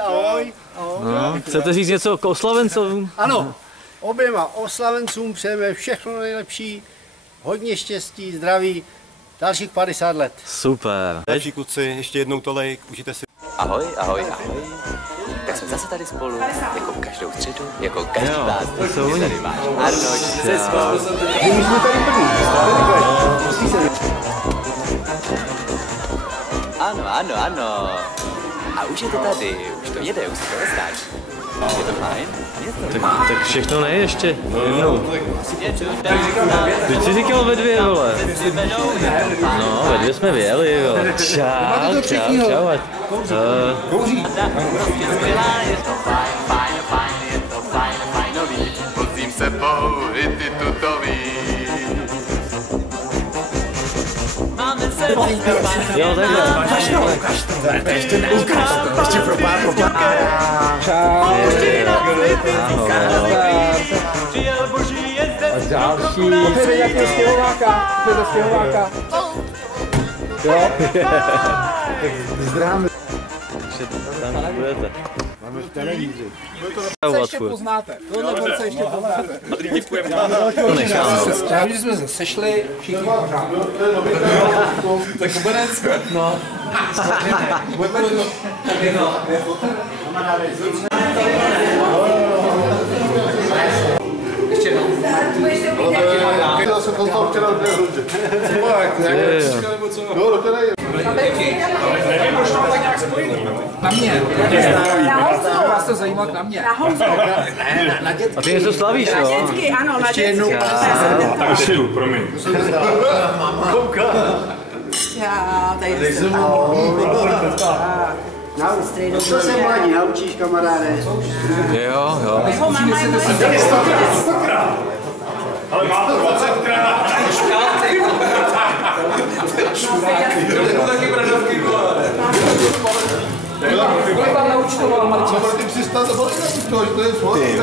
Ahoj. No, chcete říct něco k oslavencům? Ano, oběma oslavencům přejeme všechno nejlepší, hodně štěstí, zdraví, dalších 50 let. Super. Lepší kluci, ještě jednou tolik, užijte si. Ahoj, ahoj, ahoj. Tak jsme zase tady spolu, jako každou středu, jako každý pátek. Ty tady máš Arnoš se svou. My jsme tady první. Ano, ano, ano. A už je to tady, už to jede, už se to roztáčí. Je to fajn? Je to fajn. Tak všechno ne ještě, jednou. Teď jsi říkal ve dvě, vole. No, ve dvě jsme vyjeli, jo. Čau, čau. Kouří. Je to fajn, fajn, fajn, je to fajn, fajnový. Vozím sebou i ty tutový. Máme se Jo, takhle. Ještě pro pár. Čau. A další. Pojďte nějakého stěhováka. Jo. Zdráme. Tam budete. Máme v televizi. To ještě poznáte. Tohle se ještě poznáte. To necháme. Já když jsme se sešli, všichni pořád. Tak koberec? No. Ještě jednou. Já jsem dostal včera dvě hrudě. Nevím, proč tam tak nějak spojení. Na mě. Vás to zajímat na mě. Na Honzu. Ne, na dětky. A ty něco slavíš, jo? Na dětky, ano, na dětky. Tak ještě jdu, promiň. Já tady jsem. Co se mladí, naučíš, kamaráde? Jo. Jeho máma je Ale má to 20krát. Kolik vám naučtoval, Marčas? Ty přistál to bolí, to je svoj.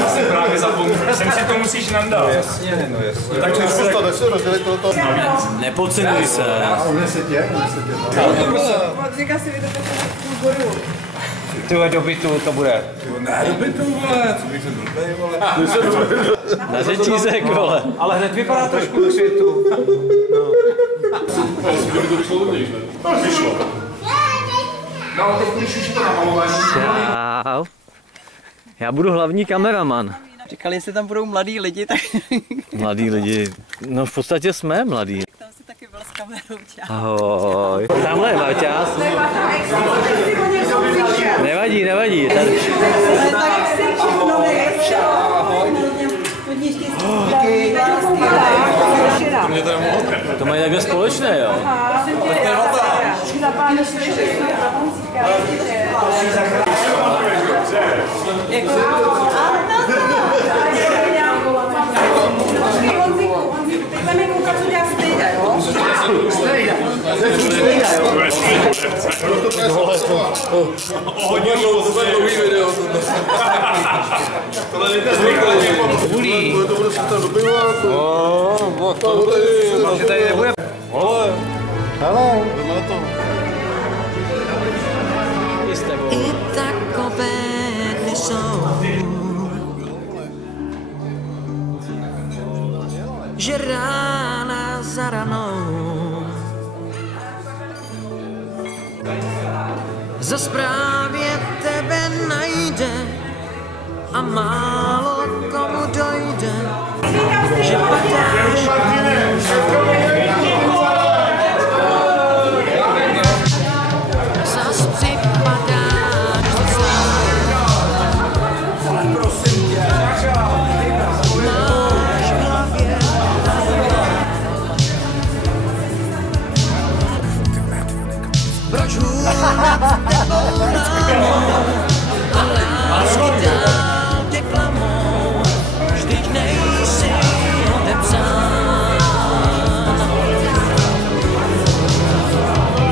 Já jsem právě zapomněl. Jsem si to musíš nandat. Jasně, no jasně. Takže to nese, rozdělit to. Nepodceňuj se. Unese tě. Říká si, vy to půl boru. Tyhle do bytu to bude. Ne, do bytu, vole. Co bych se blbej, vole. Na řečízek, vole. Ale hned vypadá trošku k světu. To vyšlo hodnějš, ne? Vyšlo. No, teď když už je to namalovaný. Čau. Já budu hlavní kameraman. Říkali, jestli tam budou mladí lidi, tak Mladí lidi. No v podstatě jsme mladí. tam si taky byl s kamerou. Čau. Ahoj. Tamhle je Marťás. Nevadí. Tady. To mají takhle společné, jo? Hodně dlouhý video. Tohle nejde zvyklé. To bude si tam dobyvat. Že tady nebude. Hele, jdeme na to. I takové dny jsou, že rána za ranou zas právě tebe najde a málo komu dojde, že padáš zas připadáš máš v hlavě proč hůř nad tebou a lásky dál deklamou, vždyť nejsi odepsán.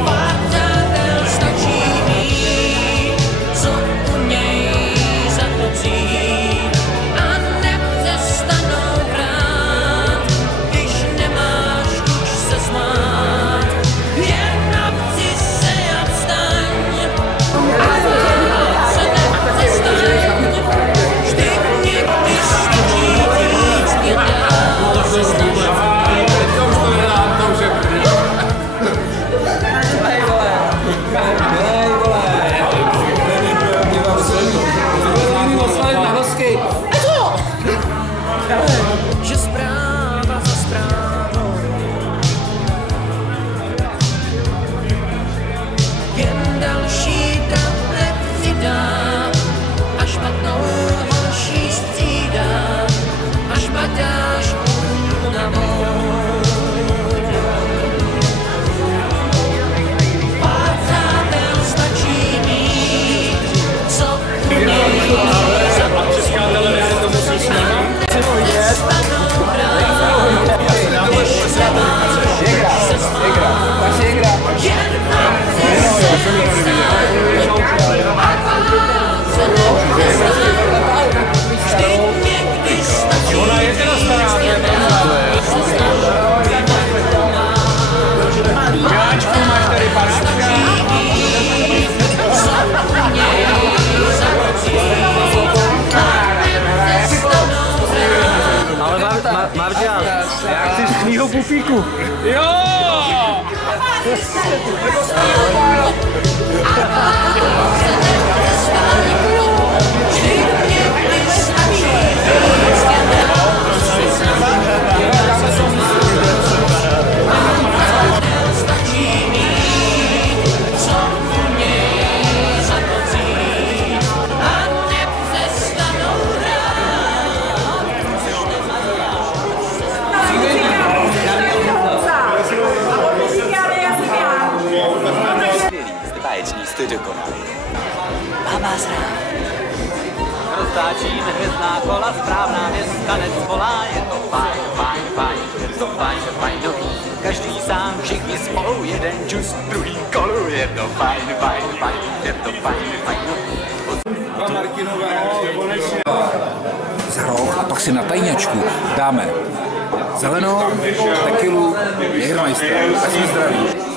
Padatel stačí mít, co u něj zatopří a nepřestanou hrát, když nemáš už Báječný jste dokonalý. Mám vás rád. Roztáčíme hvězdná kola, správná hvězda nezvolá. Je to fajn, fajn, fajn, je to fajn, fajnový. Každý sám, všichni spolu, jeden čus, druhý kolu. Je to fajn, fajn, fajn, je to fajn, fajnový. Za roh a pak si na tajňačku dáme zelenou, tekilu, Jägermeister. Ať jsme zdraví.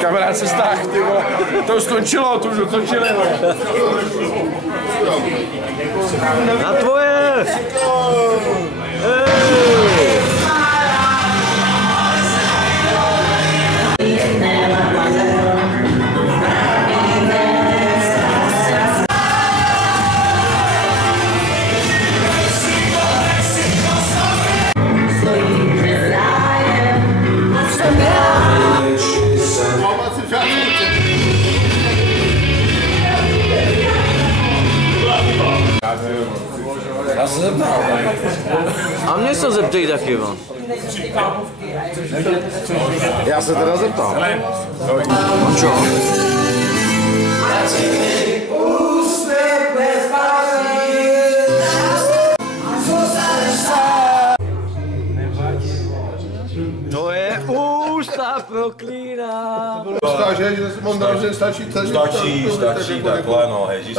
Kamarád se stáhl, ty vole. To už skončilo, to už dotočili, vole. Na tvoje! Já se zeptám. A mě se zeptej taky, no. Já se teda zeptal. Čo? To je ústa! proklínám. Skáže, že mám narozen stačí. Stačí, takhle no, hej,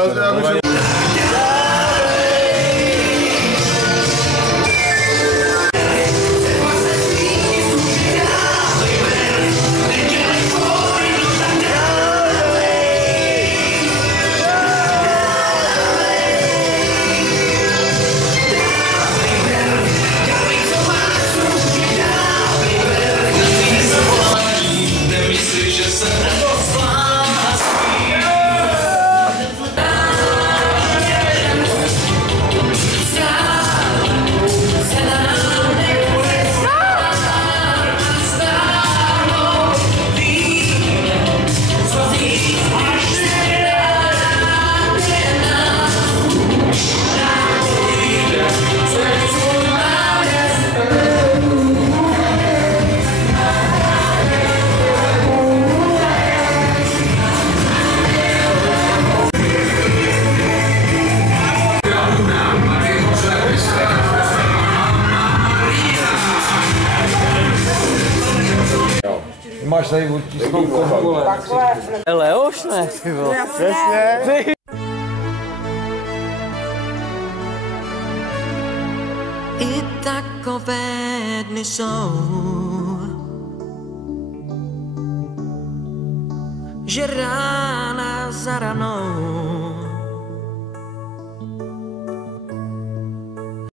Máš tady odtisknout koho? Leoš ne? Přesně. I takové dny jsou, že rána za ranou